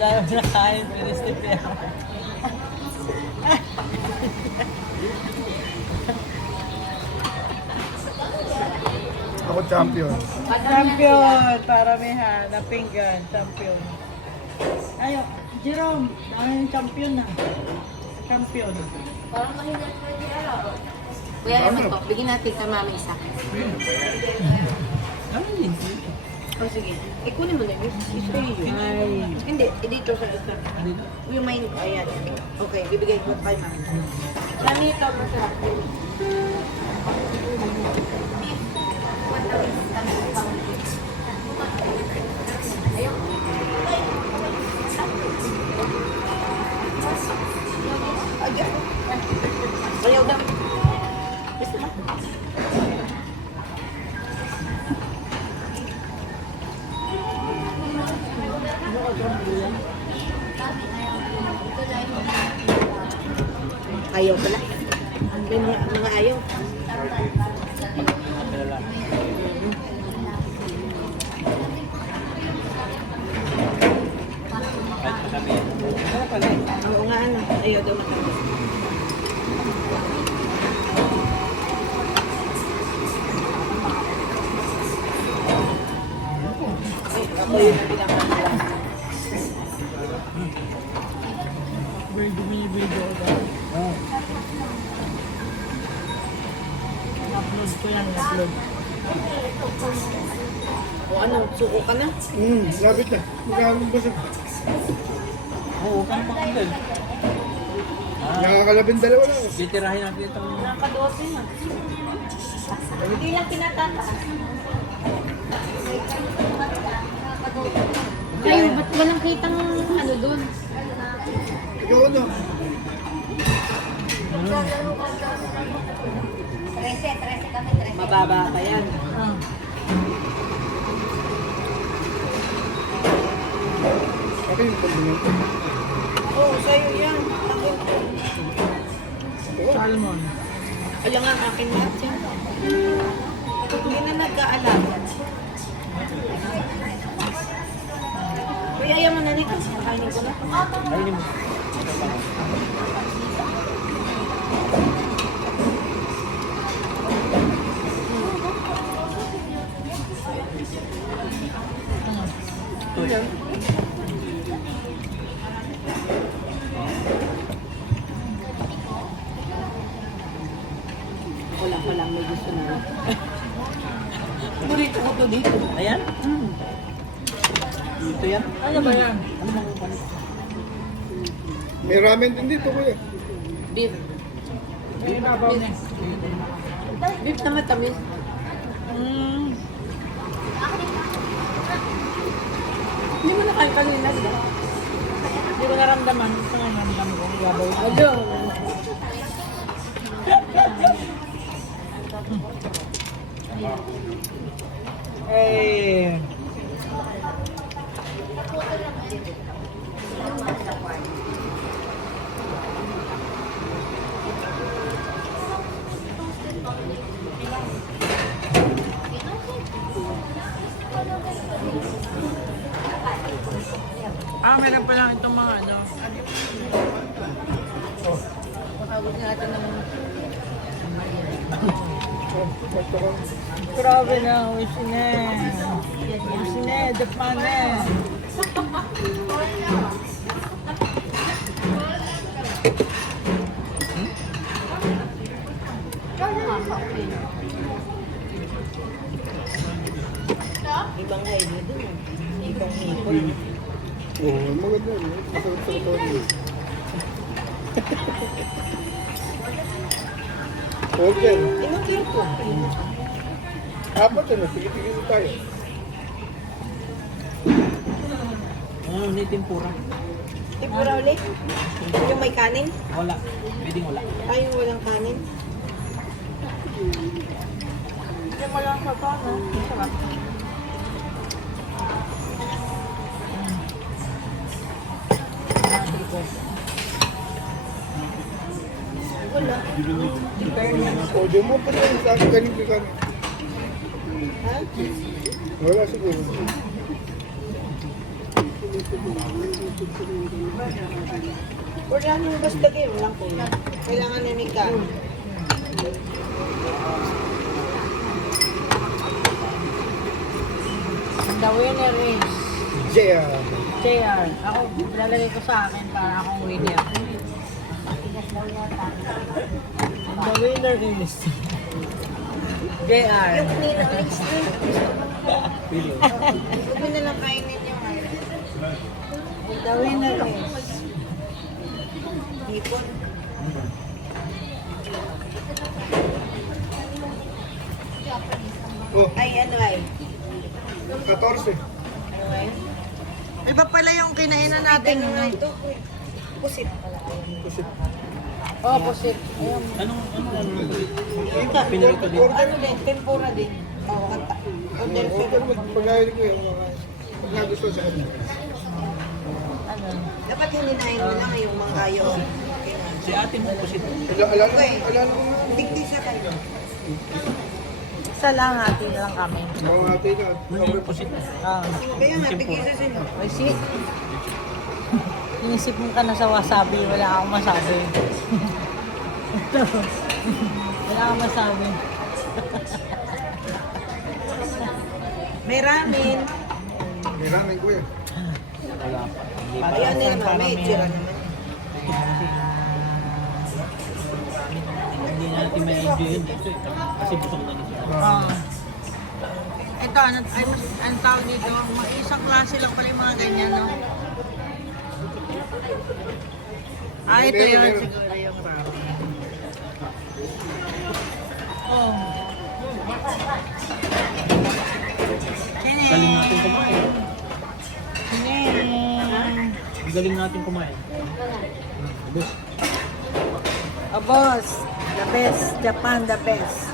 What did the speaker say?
Dahil na kain, pinisip yan. Ako champion. Champion! Paramihan, na pinggan, champion. Ayo, Jerome, dami yung champion na. Champion. Parang mahirap na di araw. Kuya naman po, bigyan natin ka mama isa. Ano yun? O sige, ikunin mo na yun. Ito yun. Ay. Hindi, dito sa ito. Yung main, ayan. Okay, bibigay ko kay mama. Ganito, masarap. Ayaw daw. Gusto mo? Ayaw pala. May mga ayaw. Oo nga ano. Ayaw daw matamis. Ako yun ang pinakamasarap. May dumi-video ka. Upload ko yan, upload. O ano, suko ka na? Labit na. Magkano ba sa... Oo, kang pakinggan. Nakakalabing dalawa lang. Titirahin natin itong... Nakadose na. Hindi lang kinatataas. Kayo, ba't walang kitang ano dun? Ikaw ano? Mababa pa yan. Okay, yung pagdungan. Oo, sa'yo yan. Salmon. Alam nga akin lahat yan. Hindi na nag-aalam. Kuya, ayaw mo na nito. Kainin ko na. Ayun mo. Ito yan. Wala pa lang may gusto na. Burrito ko to dito. Ayan? Ito yan? Ano ba yan? Ano bang palit? May ramen din dito, kuya. Beef. May ibabaw na. Beef na matamis. Hindi mo na kain kanina, di ba? Hindi ko naramdaman. Gusto nga naramdaman ko. Ibabaw. Alo. Eh. Meron pa lang itong mga ano. Patawag natin ng... Grabe na, Wisine. Wisine, Dapane. Ibang highway dun. Ibang hipon. Oo, maganda yun. Masarap sa ito. Order. Inutil ko. Apat ano, tigil-tigil tayo. Ano, ni tempura. Tempura ulit? Yung may kanin? Wala. Pwedeng wala. Ay, yung walang kanin? Yung walang sato, no? Sarap. Wala. Order mo pa rin sa akin galing ka. Ha? Wala siguro. Wala nang basta kayo, walang kulang. Kailangan na ni Ka. The winner is JR. JR. Ako, lalagay ko sa akin para akong winner. The winner is JR. Yung nilang next week. Huwag mo nalang kainin yung The winner is hipon. Oh, Ay, ano ay? 14. Ano ay? iba pala yung kinainan Natin natin. nga ito. Pusit. Oh, pusit. Ayun. Ano din? Tempura din. Oo, kanta. Order sa Order mo, pag-ayaw ko yung mga pag nagustuhan sa kanya. Ano? dapat hininahin mo lang yung mga ayaw. Si ate mo pusit. Alala ko nga. Digdi sa kayo. Isa lang, ate na lang kami. Mga ate na. Number pusit. Ah. Kaya nga, bigay sa sino. Ay, si. Inisip mo ka na sa wasabi, wala akong masabi. Wala akong masabi. May ramen. May ramen ko yan. Ayun na naman, may itsura naman. Hindi natin may enjoy yun dito. Kasi busog na nito. Ito, ang tawag dito, isang klase lang pala yung mga ganyan, no? Ah, ito yun, siguro yung ramen. Oh. Galing natin kumain. Galing natin kumain. Bes. Oh, boss, the best, Japan, the best.